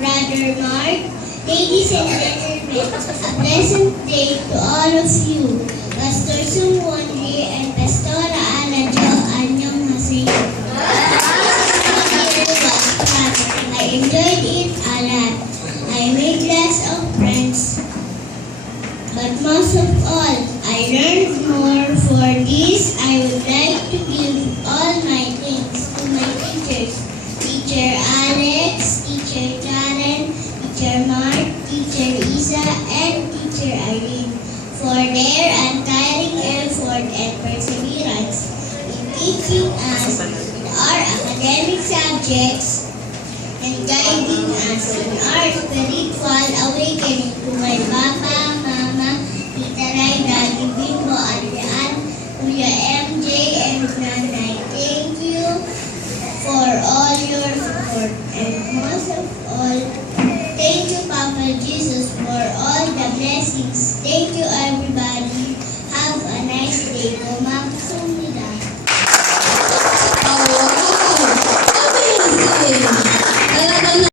Brother Mark. Ladies and gentlemen, a pleasant day to all of you. Pastor Sumwonji and Pastora Alajo Anyong Haseyo. I enjoyed it a lot. I made lots of friends. But most of all, I learned more. For this, I would like to give all my thanks to my teachers. Teacher Alex, Teacher Karen, Teacher Mark, Teacher Isa, and Teacher Irene for their untiring effort and perseverance in teaching us our academic subjects and guiding us in our spiritual awakening. To my Papa, Mama, Tita Raida, Bimbo, Ate Ann, Kuya MJ, and Nanay, thank you for all your support, and most of all, thank you, Papa Jesus, for all the blessings. Thank you, everybody.